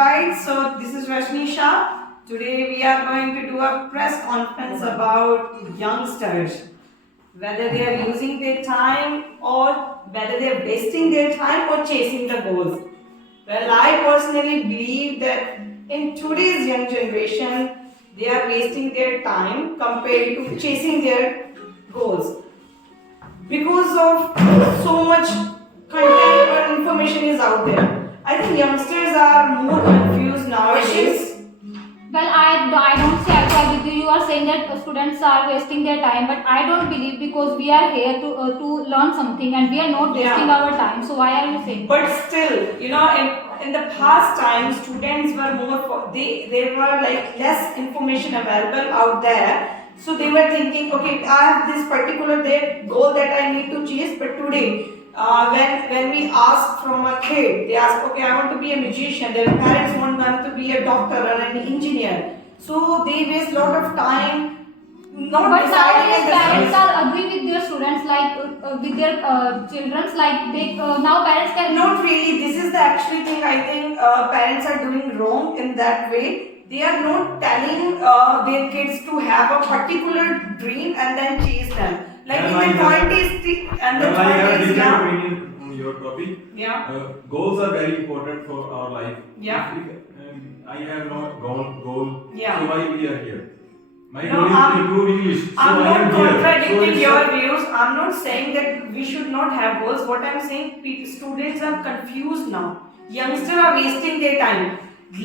right. So this is Rashmi Shah. Today we are going to do a press conference about youngsters, whether they are using their time or whether they are wasting their time or chasing the goals. Well, I personally believe that in today's young generation, they are wasting their time compared to chasing their goals. Because of so much content or information is out there. I think youngsters are more confused nowadays. Well, I don't say I agree with you. You are saying that students are wasting their time, but I don't believe because we are here to learn something and we are not wasting our time. So why are you saying? But still, in the past times, students were more they were like less information available out there. So they were thinking, okay, I have this particular goal that I need to chase. But today, when we ask from a kid, they ask, okay, I want to be a musician. Their parents want them to be a doctor or an engineer. So they waste a lot of time. Not But deciding nowadays in the parents sense- are agree with their students like with their childrens like they now parents can Not really. This is the actual thing I think parents are doing wrong in that way. They are not telling their kids to have a particular dream and then chase them. Like Ma'am, in the I have- 20s, and the Ma'am, I have a 20s, different yeah. opinion on your topic. Yeah. Goals are very important for our life. Yeah. I have not goal. Yeah. So why we are here? My No, goal is to improve English. So I'm I am not here. contradicting So your it's- views. I'm not saying that we should not have goals. What I'm saying, students are confused now. Youngsters are wasting their time.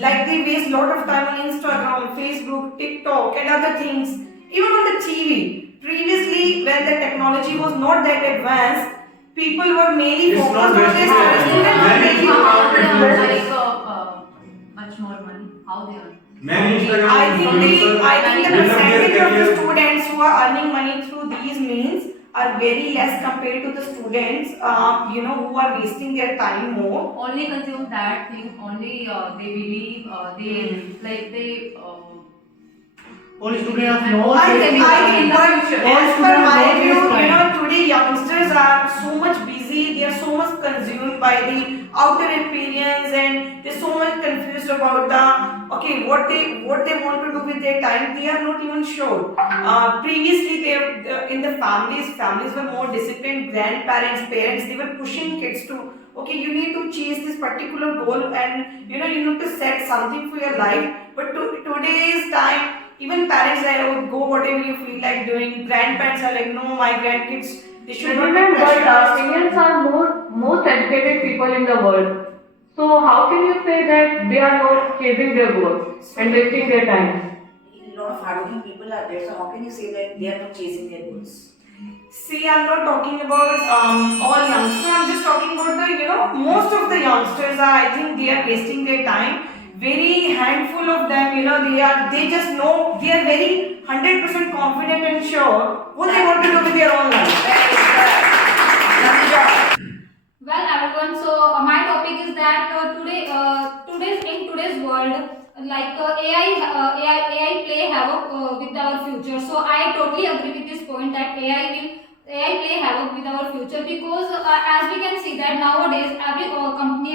Like they waste a lot of time on Instagram, Facebook, TikTok, and other things. Even on the TV. Previously, when the technology was not that advanced, people were mainly It's focused not on their wasting studies. time. Students were Many mainly people focused are on their confused. studies. much more money. How they earn? Many Instagram I think influencers the build up percentage their of the career. students who are earning money through these means are very less compared to the students who are wasting their time more. Only consume that thing. Only they believe Only student have no I safety. think All as per students my don't view, waste time. today youngsters are so much busy, they are so much consumed by the outer appearance and they're so much confused about what they want to do with their time. They are not even sure. Previously, in the families were more disciplined. Grandparents, parents, they were pushing kids to, okay, you need to chase this particular goal and you need to set something for your life. But today's time, even parents are like, oh, go whatever you feel like doing. Grandparents are like, no, my grandkids, they should not be Gentlemen, but pressurized. Indians are most educated people in the world. So how can you say that they are not chasing their goals and wasting their time? A lot of hardworking people are there, so how can you say that they are not chasing their goals? See, I'm not talking about all youngsters. I'm just talking about the, most of the youngsters I think they are wasting their time. Very handful of them, they just know, they are very 100% confident and sure what they want to do with their own life. Well, everyone, so my topic is that today's world, like AI play havoc with our future. So I totally agree with this point that AI play havoc with our future because as we can see that nowadays every company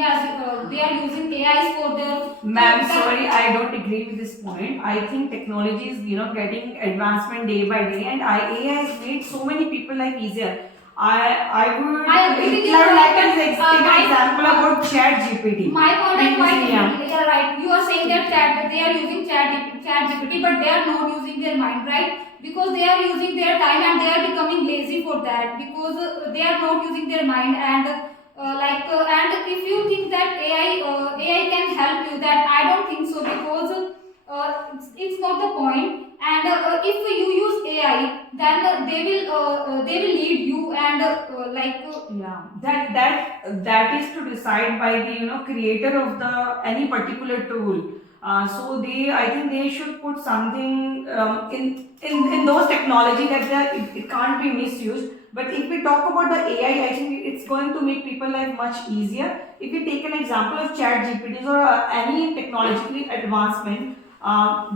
they are using AIs for their. Ma'am, sorry, I don't agree with this point. I think technology is, getting advancement day by day, and AI has made so many people life easier. I would I agree with you, like an but, example about ChatGPT. My point is quite Yeah. you're right. You are saying that they are using ChatGPT, but they are not using their mind, right? Because they are using their time and they are becoming lazy for that because they are not using their mind and and if you think that AI can help you, that I don't think so because it's not the point. And if you use AI, then they will lead you and Yeah, that is to decide by the creator of the any particular tool. So I think they should put something in those technology that it can't be misused. But if we talk about the AI, I think it's going to make people life much easier. If you take an example of ChatGPT or any technological advancement,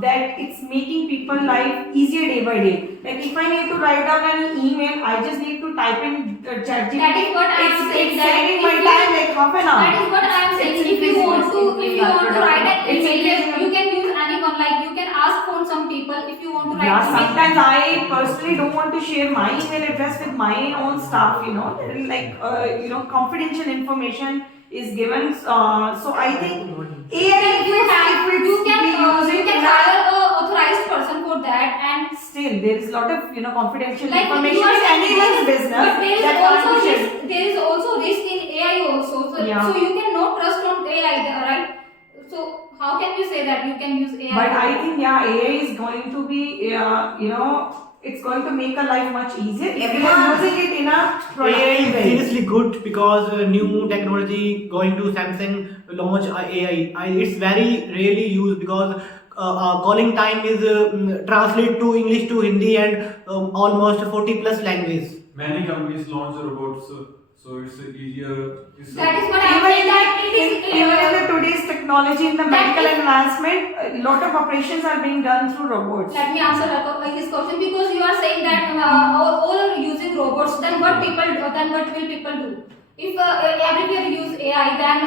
that it's making people life easier day by day. Like if I need to write down an email, I just need to type in ChatGPT. That is what I am saying, It's that saving my if you- time like half an hour. that is what I am saying. It's If you want to write an if you want to write Yeah, email. sometimes I personally don't want to share my email address with my own staff, confidential information is given. So I think AI, Then you have, if you it's can, we use you it can in a- hire a authorized person for that, and still there is a lot of confidential like you information are in saying anyone's there is, business but there is that can't also be shared. risk. There is also risk in AI also. So, Yeah. so you cannot trust on AI, right? So how can you say that you can use AI? But I think AI is going to be it's going to make our life much easier if we are using it in a AI is productive way. seriously good because new technology going to Samsung launch AI. It's very rarely used because calling time is translate to English to Hindi and almost 40 plus languages. Many companies launch the robots, so it's easier. It's That is what I am Even saying, that it is even in the today's technology in the that medical is- advancement, a lot of operations are being done through robots. Let me answer his question, because you are saying that all are using robots. Then what will people do? If everywhere use AI, then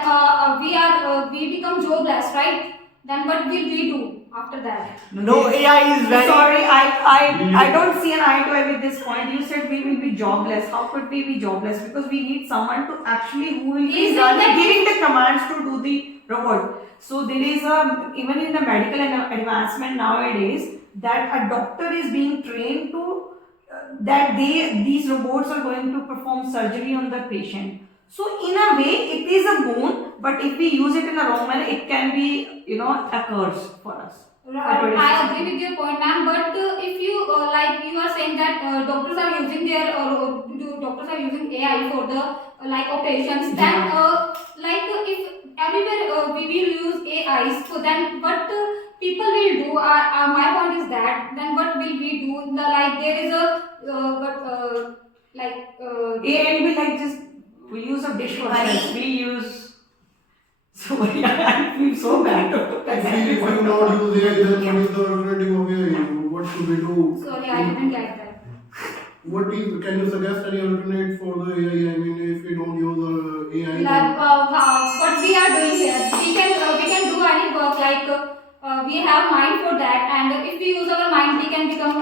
we become jobless, right? Then what will we do after that? No, AI is very. Sorry, I don't see an eye to eye with this point. You said we will be jobless. How could we be jobless? Because we need someone to actually who will be Is it that- giving the commands to do the robot. So there is even in the medical advancement nowadays that a doctor is being trained to that these robots are going to perform surgery on the patient. So in a way it is a boon, but if we use it in a wrong manner, it can be a curse for us. Right, I agree with your point, ma'am. But if you like you are saying that doctors are using doctors are using AI for the like operations, then if everywhere we will use AIs, so then what people will do? My point is that then what will we do? Like there is a AI will be like just we use a dishwasher. We use. So I feel so bad. If you not use AI, then what is the alternative of AI? What should we do? sorry, I didn't get that. Can you suggest any alternate for the AI? I mean, if we don't use AI, Like what we are doing here, we can do any work, like we have mind for that, and if we use our mind, we can become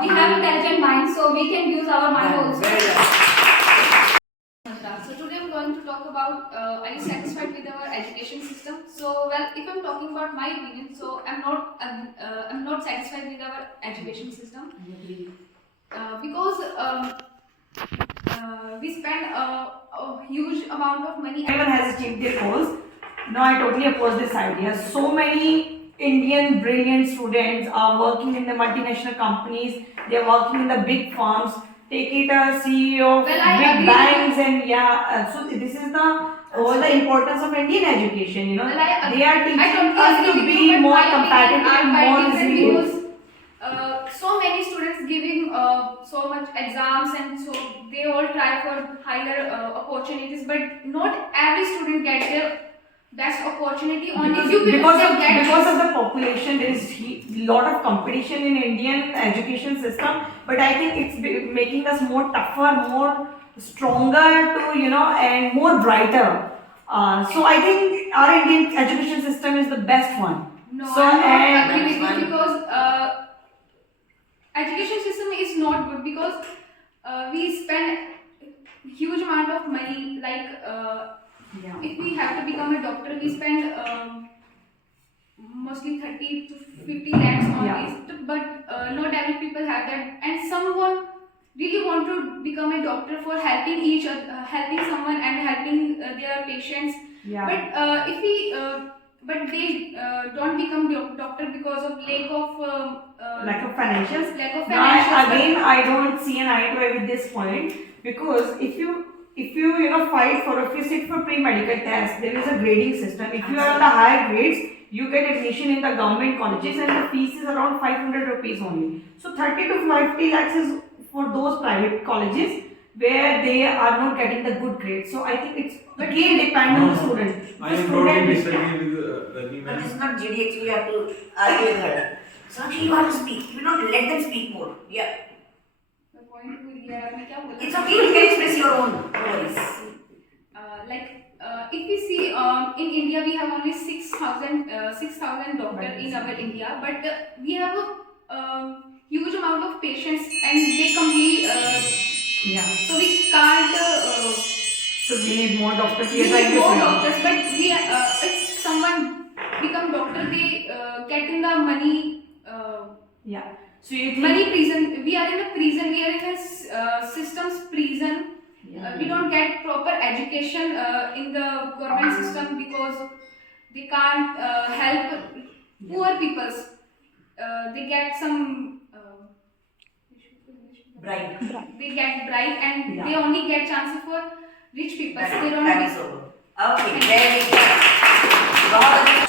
we have intelligent mind, so we can use our mind also. So today I'm going to talk about are you satisfied with our education system? So well, if I'm talking about my opinion, so I'm not satisfied with our education system because we spend a huge amount of money. Everyone has achieved their goals. No, I totally oppose this idea. So many Indian brilliant students are working in the multinational companies. They are working in the big firms. Take it a CEO of Well, I big agree. banks and so this is the importance of Indian education. Well, I They are I teaching totally us agree to with be you, but more my opinion competitive, are more quite different resilient. because so many students giving so much exams, and so they all try for higher opportunities, but not every student gets their best opportunity. Only few people can get because of the population, there is a lot of competition in Indian education system. But I think it's making us more tougher, more stronger to and more brighter. So I think our Indian education system is the best one. No, So, I'm not and- agree with you because education system is not good because we spend huge amount of money. If we have to become a doctor, we spend mostly 30 to 50 lakhs on Yeah. this. But not every people have that, and someone really want to become a doctor for helping each other, helping someone and helping their patients. Yeah. But they don't become doctor because of lack of Lack of financials. lack of Now, financial again, I don't see an eye to eye with this point because if you fight for, if you sit for pre-medical test, there is a grading system. If you are on the higher grades, you get admission in the government colleges and the fees is around 500 rupees only. So 30 to 50 lakhs is for those private colleges where they are not getting the good grades. So I think it's again depend on the student. I The am totally student- disagree with Rajni But ma'am. this is not GD, actually, you have to argue with her. Sakshi, you have to speak. You don't let them speak more. Yeah. point भूल गया मैं क्या बोला It's okay, you can express your own voice. like if we see in India, we have only 6,000 doctors in our India, but we have a huge amount of patients, and they complete. Yeah. So we can't. So we need more doctors. We are trying need to more say. doctors, but we if someone become doctor, they get in the money. Yeah. So you think Money prison. We are in a prison. We are in a systems prison. We don't get proper education in the government system because they can't help poor peoples. They get some. Bribe. They get bribe and Yeah. they only get chances for rich people. So they don't. That is over. Okay, very good. God.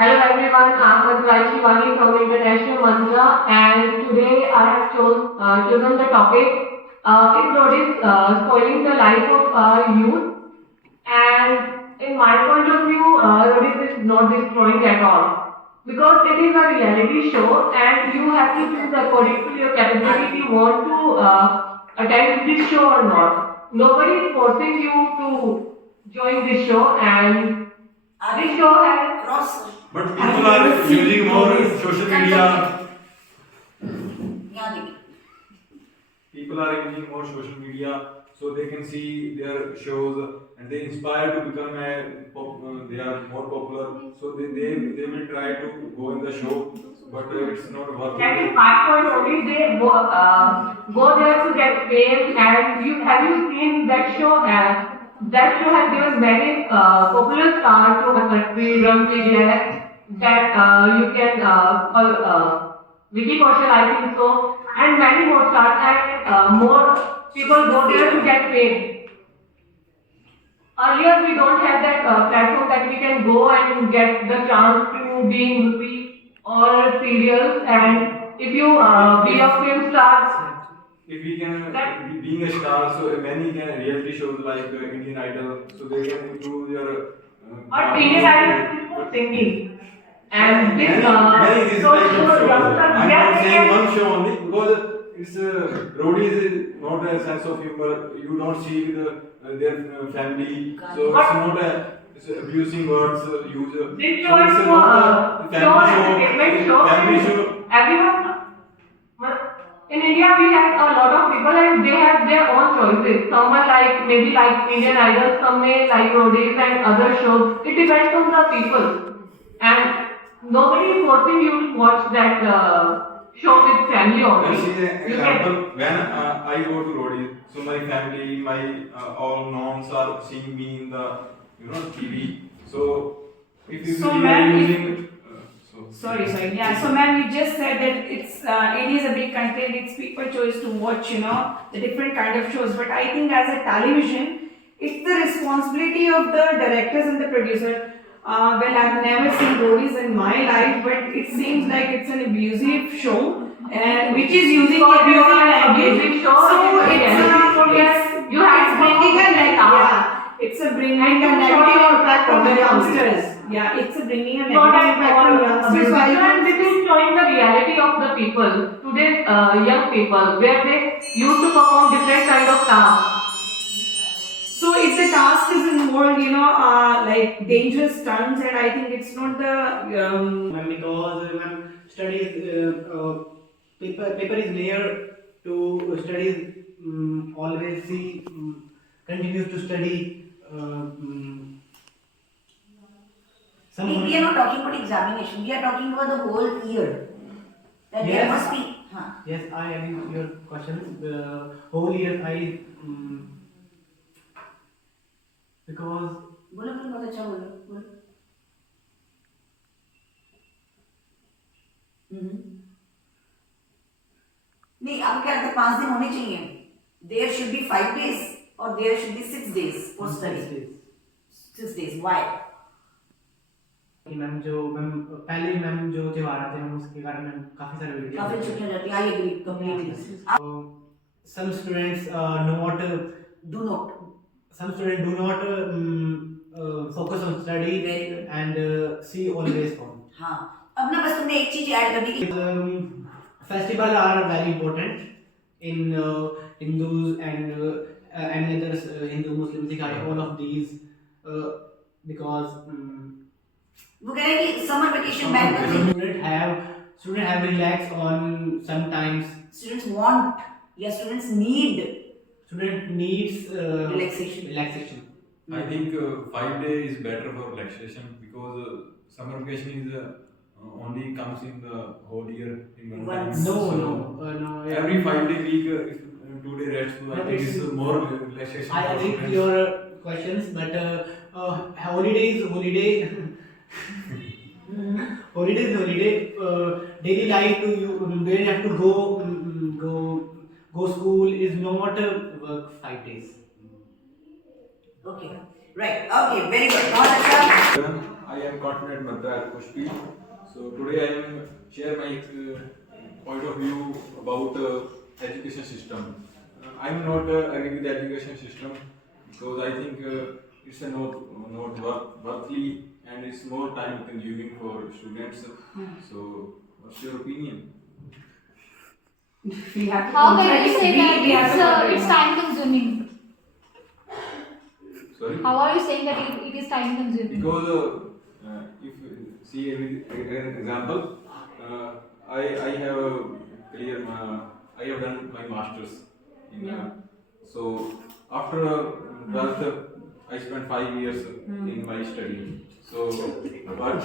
Hello everyone, I'm Madhura Shivani from International Mantra, and today I have chosen the topic if road is spoiling the life of youth. And in my point of view, road is not destroying at all, because it is a reality show and you have to choose according to your capability if you want to attend this show or not. Nobody is forcing you to join this show, and this show has Cross. But people are using more social media. Yeah, Devi. People are using more social media, so they can see their shows and they inspire to become they are more popular. So they will try to go in the show, but it's not worth that is it. my point only. They go there to get fame, and have you seen that show? That show has given many popular stars to the country, Ranveer, that you can Vicky Kaushal, I think so, and many more stars, and more people go there to get fame. Earlier, we don't have that platform that we can go and get the chance to be in movie or serials, and if you be a film star. If we can being a star, so many can reality shows like Indian Idol, so they can improve their. But Indian Idol is for singing. And this, many this so type of shows. youngsters, I'm they not are saying taken- one show only because it's roadies is not a sense of humor. You don't see their family, so it's not a it's abusing words use. This So show is it's for not a pure entertainment show. family show. Everyone, in India we have a lot of people and they have their own choices. Someone maybe like Indian Idol, some may like roadies and other shows. It depends on the people. And nobody is forcing you to watch that show with family only. Let's see an You can- example. When I go to roadies, so my family, my all knowns are seeing me in the TV. So if So, you are ma'am, using Sorry. Yeah. So, ma'am, you just said that India is a big country and it's people choice to watch, the different kind of shows. But I think as a television, it's the responsibility of the directors and the producer. Well, I've never seen roadies in my life, but it seems like it's an abusive show, and which is using So, abusive you are language. abusive show, So it is it's reality. You have it's to bringing a perform it's a bringing a negative impact on the youngsters. Yeah, it's a bringing a Not negative at impact all on youngsters. So I and think this is showing the reality of the people, today's young people, where they used to perform different kind of tasks. so if the task is involved, like dangerous stunts, and I think it's not the Ma'am, because studies paper is near to studies. Always see continues to study. We are not talking about examination. We are talking about the whole year. That there Yes. must be. Yes, I agree with your question. The whole year I because बोलो बोलो बहुत अच्छा बोलो बोलो. नहीं अब क्या था 5 दिन होने चाहिए. There should be 5 days or there should be 6 days for study. 6 days. Why? Ma'am पहले मैम जो त्योहार आते हैं उसके कारण मैम काफी सारे वीडियो काफी छुट्टियां रहती हैं. I agree completely. Some students Do not. some students do not focus on study Very good. and see always phone. हाँ. अब ना बस तुमने एक चीज ऐड कर दी कि Festivals are very important in Hindus and any others, Hindu, Muslim, Sikh, all of these, because वो कह रहे हैं कि summer vacation ban कर दें. student have relaxed on sometimes. Students want, या students need Student needs relaxation. I think 5 days is better for relaxation because summer vacation is only comes in the whole year in one time. Once. No. Every 5 day week, if 2 day rest, I think it's more relaxation. I for agree with students. your questions, but holiday. Holiday. Daily life to you, where you have to go school is not work 5 days. Okay, right. Okay, very good. बहुत अच्छा. I am confident Matra Pushpi. So today I am share my point of view about education system. I am not agree with the education system because I think it's a not worthly and it's more time consuming for students. So what's your opinion? We have to How can you say contradict- we have to that it's contradict. time consuming? Sorry. How are you saying that it is time consuming? Because if see an example, I have a clear I have done my masters in so after 12th I spent 5 years in my study. So but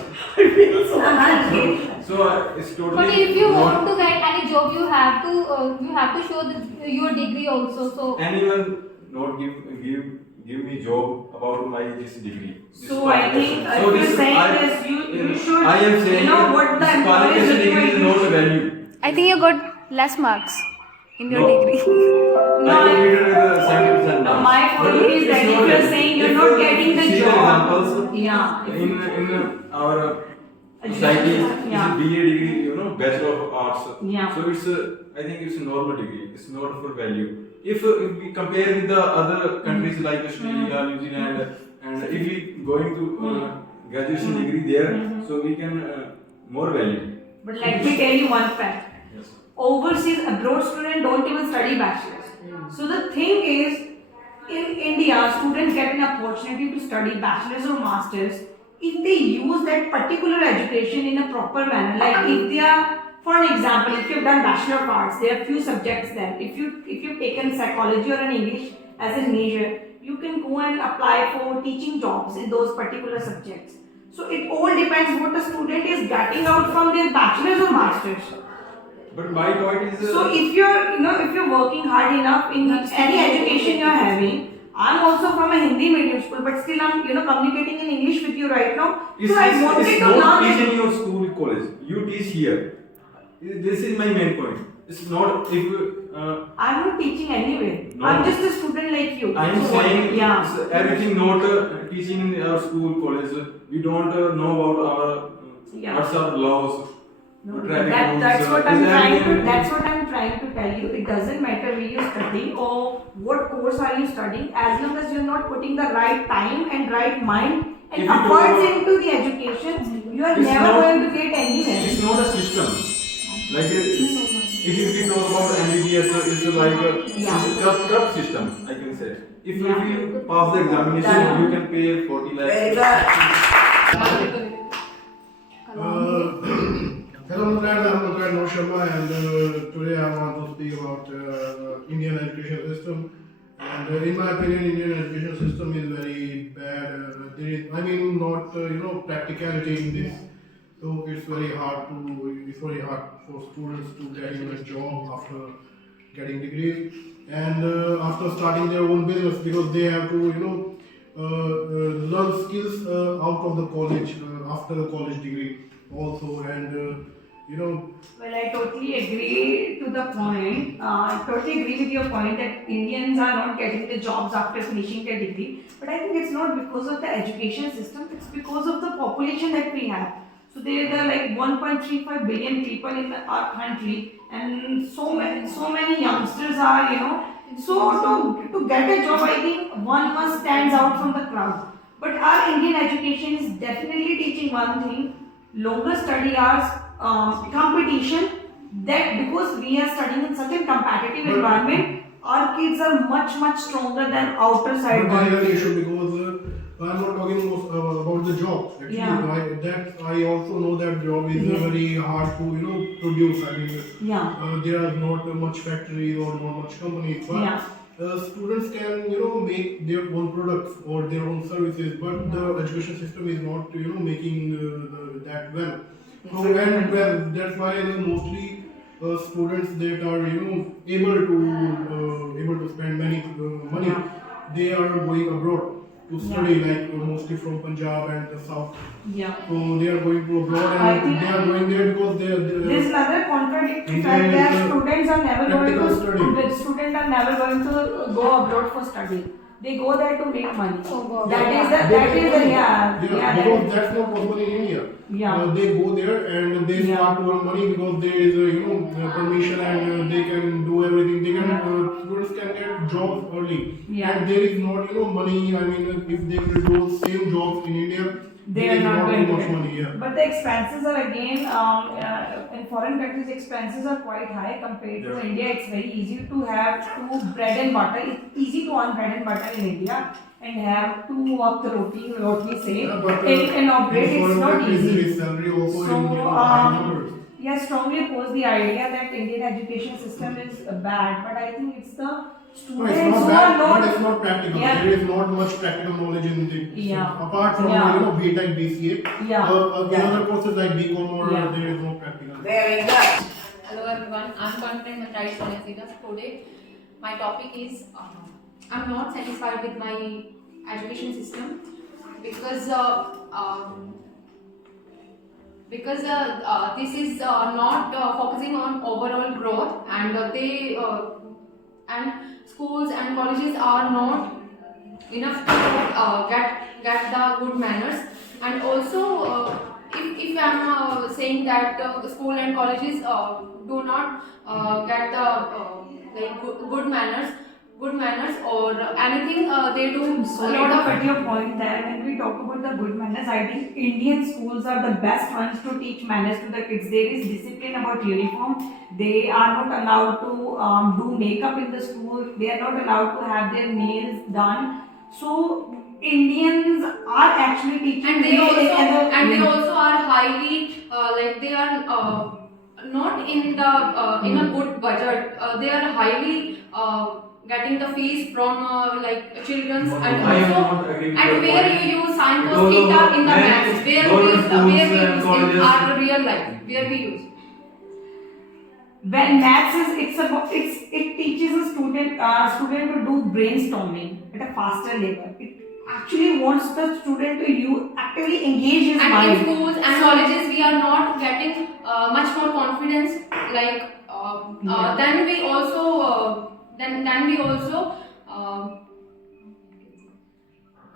so it's totally. But if you not want to get any job, you have to show your degree also. So anyone not give me job about my this degree. This So I think qualification. if this you're saying I- this, you should I am saying know what the this employer is qualification degree is requiring. not a value. I think you got less marks in your No. degree. No, I completed with 70% No, marks. my But point is it's that if not you're value. saying you're If not you getting the see job, examples yeah, if you- in our society, Yeah. is a BA degree, Bachelor of Arts. Yeah. So it's I think it's a normal degree. It's not for value. If we compare with the other countries like Australia, New Zealand, and if we going to graduation degree there, so we can more value. But let me tell you one fact. Yes. Overseas abroad students don't even study bachelor's. So the thing is, in India, students get an opportunity to study bachelor's or master's if they use that particular education in a proper manner. Like if they are, for an example, if you've done Bachelor of Arts, there are few subjects there. If you've taken psychology or an English as a major, you can go and apply for teaching jobs in those particular subjects. So it all depends what the student is getting out from their bachelor's or master's. But my point is. So if you're working hard enough in any education you're having, I'm also from a Hindi medium school, but still I'm communicating in English with you right now. It's, So I wanted it's to not learn teach it. in your school, college. You teach here. This is my main point. It's not if I'm not teaching anyway. No. I'm just a student like you. I am So what- saying yeah. it's everything not teaching in our school, college. We don't know about our Yeah. what's our laws. No, traffic rules, that's what is I'm there trying to. any- That's what I'm trying to tell you. It doesn't matter where you study or what course are you studying, as long as you're not putting the right time and right mind If and you efforts don't- into the education, you are It's never not- going to get anywhere. It's not a system. Like if we talk about MBBS, it's like Yeah. it's a corrupt system. I can say. If Yeah. you pass the examination, Yeah. you can pay 40 Very lakhs. good. Hello, I'm Mukad Noor Sharma, and today I want to speak about Indian education system. And in my opinion, Indian education system is very bad. There is, not practicality in this. So it's very hard for students to get even a job after getting degrees and after starting their own business, because they have to learn skills out of the college after the college degree also, and Well, I totally agree to the point. I totally agree with your point that Indians are not getting the jobs after finishing their degree. But I think it's not because of the education system, it's because of the population that we have. So there are like 1.35 billion people in our country, and so many youngsters are, So to get a job, I think one must stand out from the crowd. But our Indian education is definitely teaching one thing: longer study hours, competition. That because we are studying in such a competitive environment, our kids are much stronger than outer side But there is an bodies. issue because I'm not talking about the job. Actually, Yeah. I also know that job is Yeah. very hard to produce. I mean, Yeah. there are not much factories or not much companies, but Yeah. students can make their own products or their own services. But the education system is not making that well. So and well, that's why mostly students that are able to spend many money, Yeah. they are going abroad to study, like mostly from Punjab and the south. Yeah. So they are going to abroad I and think they are going there because they There's another contradictory India fact is that a students are never going practical to study. the students are never going to go abroad for study. They go there to make money. That is the because that's not possible in India. Yeah. They go there and they start to earn money because there is permission and they can do everything. They can students can get jobs early. Yeah. And there is not money. I mean, if they will do same jobs in India, They there are is not not going too to much get. money. Yeah. But the expenses are again in foreign countries expenses are quite high compared to Yeah. India. It's very easy to have to bread and butter. It's easy to earn bread and butter in India and have to work the roti, what we say. Yeah, but in operate, in it's foreign not countries, there easy. is salary also So, in high numbers. yeah, strongly oppose the idea that Indian education system is bad, but I think it's the No, students it's not who bad, are not. but it's not practical. Yeah. There is not much practical knowledge in the Yeah. apart from Yeah. BTech, BCA. Yeah. The other courses like BCom or Yeah. there is no practical. Very good. Hello everyone, I'm Content Matai Sonesidas. Today my topic is I'm not satisfied with my education system because this is not focusing on overall growth and and schools and colleges are not enough to get the good manners and also if I'm saying that school and colleges do not get the like good manners or anything they do Sorry a lot to of cut your point there. When we talk about the good manners, I think Indian schools are the best ones to teach manners to the kids. There is discipline about uniform. They are not allowed to do makeup in the school. They are not allowed to have their nails done. So Indians are actually teaching. and they way also are highly like they are not in the in a good budget they are highly getting the fees from like children's and I am also not agreeing with and your where point. you use sin cos Because theta in the many maths where government schools we and use in colleges- our real life where we use when maths is it teaches a student to do brainstorming at a faster level. It actually wants the student to actively engage his and in mind. schools and colleges we are not getting much more confidence like Yeah. then we also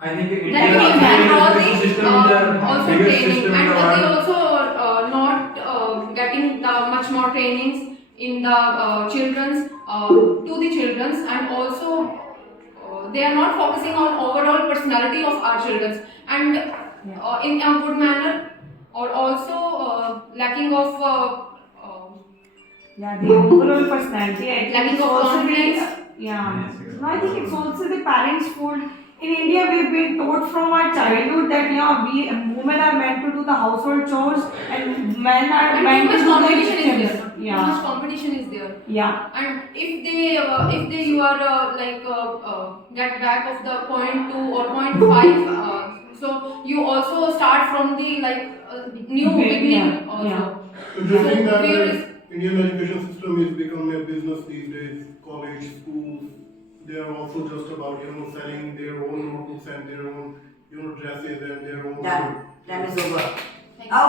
I think then Indian we can all education the system is the also biggest training system in and the they world. also not getting the much more trainings in the children's to the children's and also they are not focusing on overall personality of our children and in a good manner or also lacking of Yeah, the overall personality. I think Lacking it's of also confidence. yeah. No, I think it's also the parents' fault. In India, we've been taught from our childhood that women are meant to do the household chores and men are and meant too to much do the competition is kitchen. there. Too Yeah, much competition is there. yeah. And if they you are get back of the 0.2 or 0.5 so you also start from the new beginning Yeah, also. yeah. Do you think that Where the is- Indian education system is becoming a business these days? College, schools, they are also just about selling their own notebooks and their own dresses and their own. Done. Time is over. Thank you. Okay.